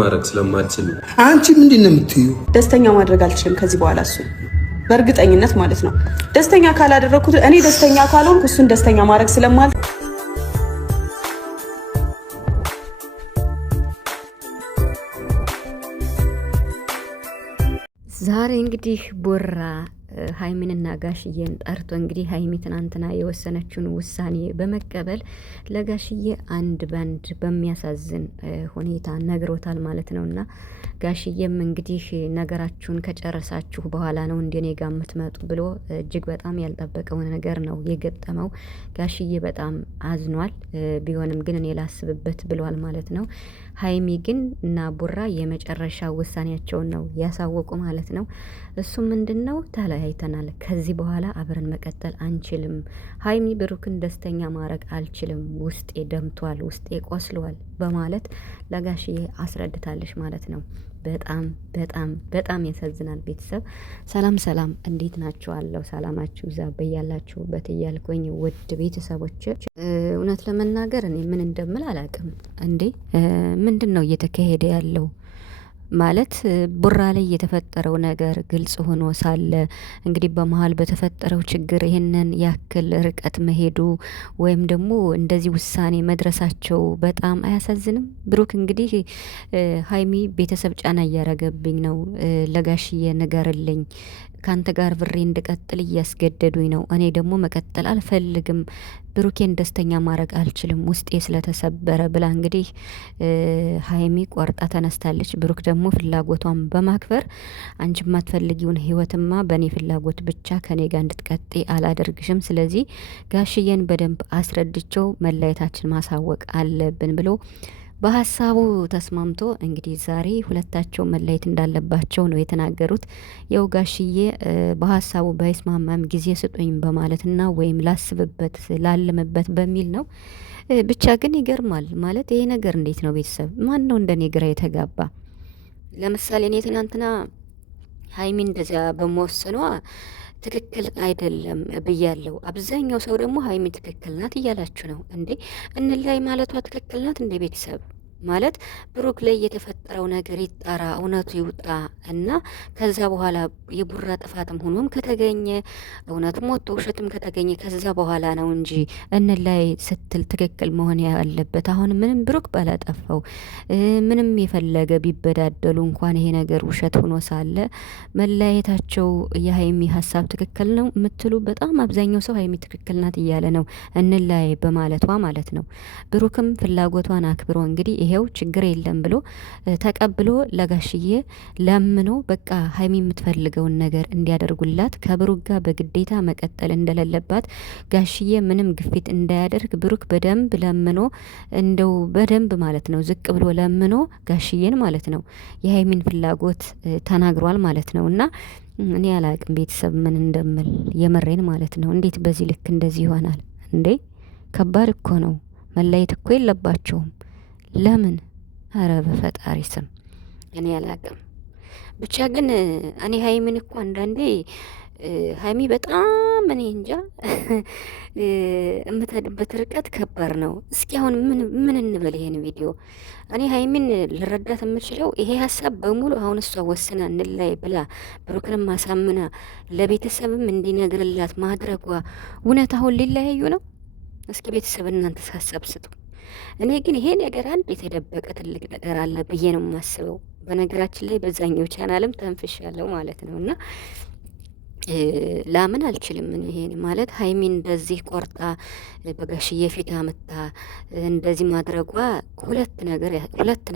ማድረግ ስለማልችል አንቺ ምንድን ነው የምትይው? ደስተኛ ማድረግ አልችልም ከዚህ በኋላ እሱ በእርግጠኝነት ማለት ነው። ደስተኛ ካላደረኩት እኔ ደስተኛ ካልሆንኩ እሱን ደስተኛ ማድረግ ስለማል ዛሬ እንግዲህ ቡራ ሀይሚንና ጋሽዬን ጠርቶ እንግዲህ ሀይሚ ትናንትና የወሰነችውን ውሳኔ በመቀበል ለጋሽዬ አንድ ባንድ በሚያሳዝን ሁኔታ ነግሮታል ማለት ነውና ጋሽዬም እንግዲህ ነገራችሁን ከጨረሳችሁ በኋላ ነው እንደኔ ጋር የምትመጡ ብሎ እጅግ በጣም ያልጠበቀው ነገር ነው የገጠመው። ጋሽዬ በጣም አዝኗል። ቢሆንም ግን እኔ ላስብበት ብሏል ማለት ነው። ሀይሚ ግን እና ቡራ የመጨረሻ ውሳኔያቸውን ነው ያሳወቁ ማለት ነው። እሱም ምንድነው ተለያይተናል፣ ከዚህ በኋላ አብረን መቀጠል አንችልም። ሀይሚ ብሩክን ደስተኛ ማድረግ አልችልም፣ ውስጤ ደምቷል፣ ውስጤ ቆስሏል በማለት ለጋሽዬ አስረድታለች ማለት ነው። በጣም በጣም በጣም ያሳዝናል። ቤተሰብ ሰላም ሰላም፣ እንዴት ናችኋለሁ? ሰላማችሁ ይዛ በያላችሁበት እያልኩኝ ውድ ቤተሰቦች፣ እውነት ለመናገር እኔ ምን እንደምል አላውቅም። እንዴ ምንድን ነው እየተካሄደ ያለው? ማለት ቡራ ላይ የተፈጠረው ነገር ግልጽ ሆኖ ሳለ እንግዲህ በመሀል በተፈጠረው ችግር ይህንን ያክል ርቀት መሄዱ ወይም ደግሞ እንደዚህ ውሳኔ መድረሳቸው በጣም አያሳዝንም? ብሩክ እንግዲህ ሀይሚ ቤተሰብ ጫና እያረገብኝ ነው፣ ለጋሽዬ ንገርልኝ፣ ካንተ ጋር ብሬ እንድቀጥል እያስገደዱኝ ነው፣ እኔ ደግሞ መቀጠል አልፈልግም፣ ብሩኬን ደስተኛ ማድረግ አልችልም፣ ውስጤ ስለተሰበረ ብላ እንግዲህ ሀይሚ ቆርጣ ተነስታለች። ብሩክ ደግሞ ፍላጎቷን በማክበር አንቺ የማትፈልጊውን ህይወትማ በእኔ ፍላጎት ብቻ ከኔ ጋር እንድትቀጤ አላደርግሽም፣ ስለዚህ ጋሽዬን በደንብ አስረድቸው መለየታችን ማሳወቅ አለብን ብሎ በሀሳቡ ተስማምቶ እንግዲህ ዛሬ ሁለታቸው መለየት እንዳለባቸው ነው የተናገሩት። ያው ጋሽዬ በሀሳቡ ባይስማማም ጊዜ ስጡኝ በማለትና ወይም ላስብበት ላልምበት በሚል ነው። ብቻ ግን ይገርማል። ማለት ይሄ ነገር እንዴት ነው ቤተሰብ? ማን ነው እንደኔ ግራ የተጋባ? ለምሳሌ እኔ ትናንትና ሀይሚ እንደዚያ በመወሰኗ ትክክል አይደለም ብያለሁ። አብዛኛው ሰው ደግሞ ሀይሚ ትክክል ናት እያላችሁ ነው። እንዴ እንላይ ማለቷ ትክክል ናት እንደ ቤተሰብ? ማለት ብሩክ ላይ የተፈጠረው ነገር ይጣራ፣ እውነቱ ይውጣ እና ከዛ በኋላ የቡራ ጥፋትም ሆኖም ከተገኘ እውነትም ወጥቶ ውሸትም ከተገኘ ከዛ በኋላ ነው እንጂ እንላይ ስትል ትክክል መሆን ያለበት። አሁን ምንም ብሩክ ባላጠፋው ምንም የፈለገ ቢበዳደሉ እንኳን ይሄ ነገር ውሸት ሆኖ ሳለ መለያየታቸው የሀይሚ ሀሳብ ትክክል ነው የምትሉ በጣም አብዛኛው ሰው ሀይሚ ትክክል ናት እያለ ነው፣ እንላይ በማለቷ ማለት ነው። ብሩክም ፍላጎቷን አክብሮ እንግዲህ ይሄው ችግር የለም ብሎ ተቀብሎ ለጋሽዬ ለምኖ በቃ ሀይሚ የምትፈልገውን ነገር እንዲያደርጉላት ከብሩክ ጋር በግዴታ መቀጠል እንደሌለባት ጋሽዬ ምንም ግፊት እንዳያደርግ ብሩክ በደንብ ለምኖ እንደው በደንብ ማለት ነው ዝቅ ብሎ ለምኖ ጋሽዬን ማለት ነው የሀይሚን ፍላጎት ተናግሯል ማለት ነው። እና እኔ አላቅም ቤተሰብ ምን እንደምል የመሬን ማለት ነው። እንዴት በዚህ ልክ እንደዚህ ይሆናል እንዴ? ከባድ እኮ ነው። መለየት እኮ የለባቸውም። ለምን? አረ በፈጣሪ ስም እኔ አላቅም። ብቻ ግን እኔ ሀይሚን እኮ አንዳንዴ ሀይሚ በጣም እኔ እንጃ የምትሄድበት ርቀት ከባድ ነው። እስኪ አሁን ምን እንበል ይሄን ቪዲዮ? እኔ ሀይሚን ልረዳት የምችለው ይሄ ሀሳብ በሙሉ አሁን እሷ ወስና እንላይ ብላ ብሩክንም ማሳምና ለቤተሰብም እንዲነግርላት ማድረጓ እውነት አሁን ሊለያዩ ነው? እስኪ ቤተሰብ እናንተስ ሀሳብ ስጡ። እኔ ግን ይሄ ነገር አንድ የተደበቀ ትልቅ ነገር አለ ብዬ ነው የማስበው። በነገራችን ላይ በዛኛው ቻናልም ተንፍሻለሁ ማለት ነው እና ላምን አልችልም። ይሄን ማለት ሀይሚ እንደዚህ ቆርጣ በጋሽዬ ፊት አመታ እንደዚህ ማድረጓ ሁለት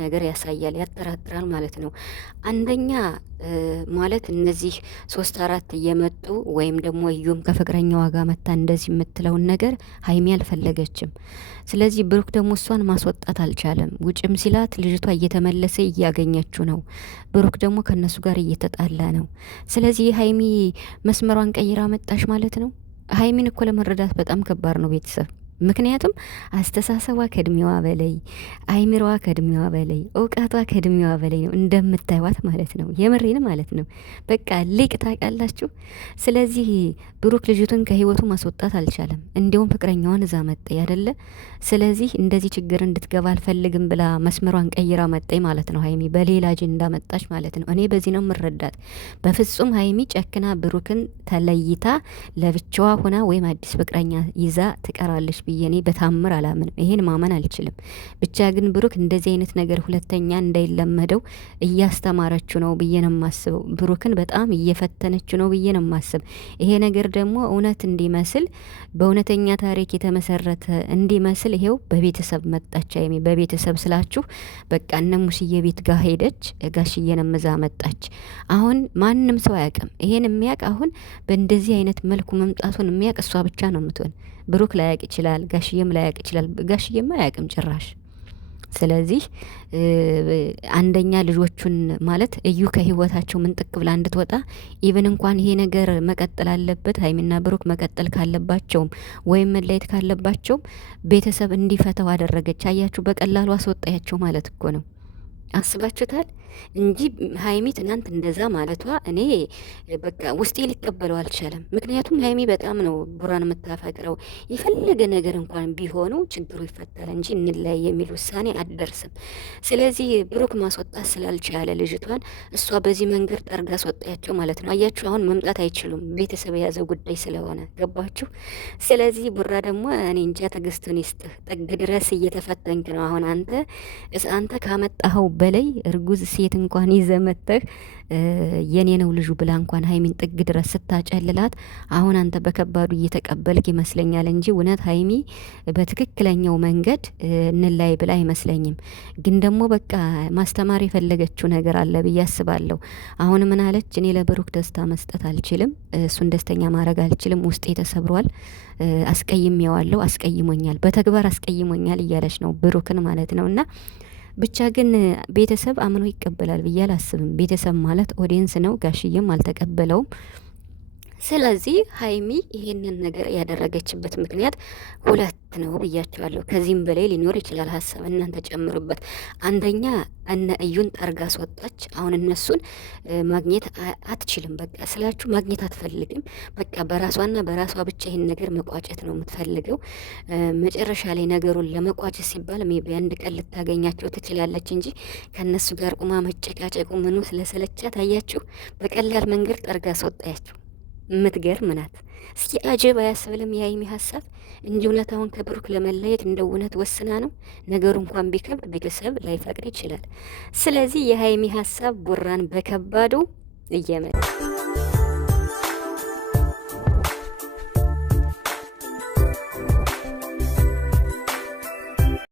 ነገር ያሳያል፣ ያጠራጥራል ማለት ነው። አንደኛ ማለት እነዚህ 3-4 እየመጡ ወይም ደግሞ እዩም ከፍቅረኛዋ ጋር መታ እንደዚህ የምትለውን ነገር ሀይሚ አልፈለገችም። ስለዚህ ብሩክ ደግሞ እሷን ማስወጣት አልቻለም። ውጭም ሲላት ልጅቷ እየተመለሰ እያገኘችው ነው። ብሩክ ደግሞ ከነሱ ጋር እየተጣላ ነው። ስለዚህ ሀይሚ መስመሯን ቀይራ መጣሽ ማለት ነው። ሀይሚን እኮ ለመረዳት በጣም ከባድ ነው ቤተሰብ። ምክንያቱም አስተሳሰቧ ከእድሜዋ በላይ፣ አይምሮዋ ከእድሜዋ በላይ፣ እውቀቷ ከእድሜዋ በላይ ነው እንደምታዩት ማለት ነው። የምሬን ማለት ነው። በቃ ሊቅ ታውቃላችሁ። ስለዚህ ብሩክ ልጅቱን ከህይወቱ ማስወጣት አልቻለም። እንዲሁም ፍቅረኛዋን እዛ መጣይ አይደለ? ስለዚህ እንደዚህ ችግር እንድትገባ አልፈልግም ብላ መስመሯን ቀይራ መጣይ ማለት ነው። ሀይሚ በሌላ አጀንዳ መጣች ማለት ነው። እኔ በዚህ ነው የምረዳት። በፍጹም ሀይሚ ጨክና ብሩክን ተለይታ ለብቻዋ ሆና ወይም አዲስ ፍቅረኛ ይዛ ትቀራለች ብዬ እኔ በታምር አላምንም። ይሄን ማመን አልችልም። ብቻ ግን ብሩክ እንደዚህ አይነት ነገር ሁለተኛ እንዳይለመደው እያስተማረችው ነው ብዬ ነው የማስበው። ብሩክን በጣም እየፈተነችው ነው ብዬ ነው የማስብ። ይሄ ነገር ደግሞ እውነት እንዲመስል በእውነተኛ ታሪክ የተመሰረተ እንዲመስል ይሄው በቤተሰብ መጣች። ሀይሚ በቤተሰብ ስላችሁ በቃ እነ ሙስዬ ቤት ጋር ሄደች። ጋሽዬንም እዛ መጣች። አሁን ማንም ሰው አያውቅም። ይሄን የሚያውቅ አሁን በእንደዚህ አይነት መልኩ መምጣቱን የሚያውቅ እሷ ብቻ ነው የምትሆን። ብሩክ ላያውቅ ይችላል፣ ጋሽዬም ላያውቅ ይችላል። ጋሽዬም አያውቅም ጭራሽ። ስለዚህ አንደኛ ልጆቹን ማለት እዩ ከህይወታቸው ምንጥቅ ብላ እንድትወጣ ኢቭን እንኳን ይሄ ነገር መቀጠል አለበት ሀይሚና ብሩክ መቀጠል ካለባቸውም ወይም መለየት ካለባቸውም ቤተሰብ እንዲፈተው አደረገች። አያችሁ፣ በቀላሉ አስወጣያቸው ማለት እኮ ነው። አስባችሁታል እንጂ ሀይሚ ትናንት እንደዛ ማለቷ እኔ በቃ ውስጤ ሊቀበለው አልቻለም። ምክንያቱም ሀይሚ በጣም ነው ቡራን የምታፈቅረው። የፈለገ ነገር እንኳን ቢሆኑ ችግሩ ይፈታል እንጂ እንለያይ የሚል ውሳኔ አትደርስም። ስለዚህ ብሩክ ማስወጣት ስላልቻለ ልጅቷን እሷ በዚህ መንገድ ጠርጋ አስወጣያቸው ማለት ነው። አያችሁ፣ አሁን መምጣት አይችሉም፣ ቤተሰብ የያዘ ጉዳይ ስለሆነ ገባችሁ። ስለዚህ ቡራ ደግሞ እኔ እንጃ ትዕግስቱን ይስጥህ። ጥግ ድረስ እየተፈተንክ ነው። አሁን አንተ ካመጣኸው በላይ እርጉዝ ሴት እንኳን ይዘመተህ የኔ ነው ልጁ ብላ እንኳን ሀይሚን ጥግ ድረስ ስታጨልላት አሁን አንተ በከባዱ እየተቀበልክ ይመስለኛል እንጂ እውነት ሀይሚ በትክክለኛው መንገድ እንላይ ብላ አይመስለኝም። ግን ደግሞ በቃ ማስተማር የፈለገችው ነገር አለ ብዬ አስባለሁ። አሁን ምን አለች? እኔ ለብሩክ ደስታ መስጠት አልችልም፣ እሱን ደስተኛ ማድረግ አልችልም፣ ውስጤ ተሰብሯል፣ አስቀይሜዋለሁ፣ አስቀይሞኛል፣ በተግባር አስቀይሞኛል እያለች ነው ብሩክን ማለት ነው። እና ብቻ ግን ቤተሰብ አምኖ ይቀበላል ብዬ አላስብም። ቤተሰብ ማለት ኦዲየንስ ነው። ጋሽዬም አልተቀበለውም። ስለዚህ ሀይሚ ይሄንን ነገር ያደረገችበት ምክንያት ሁለት ነው ብያቸዋለሁ። ከዚህም በላይ ሊኖር ይችላል። ሀሳብ እናንተ ጨምሩበት። አንደኛ እነ እዩን ጠርጋ አስወጣች። አሁን እነሱን ማግኘት አትችልም። በቃ ስላችሁ ማግኘት አትፈልግም። በቃ በራሷና በራሷ ብቻ ይህን ነገር መቋጨት ነው የምትፈልገው። መጨረሻ ላይ ነገሩን ለመቋጨት ሲባል ሜቢ አንድ ቀን ልታገኛቸው ትችላለች እንጂ ከእነሱ ጋር ቁማ መጨቃጨቁ ምኑ ስለሰለቻት አያችሁ፣ በቀላል መንገድ ጠርጋ አስወጣያችሁ። የምትገርም ናት። እስኪ አጀብ አያስብልም የሀይሚ ሀሳብ እንጂ እውነታውን ከብሩክ ለመለየት እንደ እውነት ወስና ነው። ነገሩ እንኳን ቢከብድ ቤተሰብ ላይፈቅድ ይችላል። ስለዚህ የሀይሚ ሀሳብ ቡራን በከባዱ እየመጣ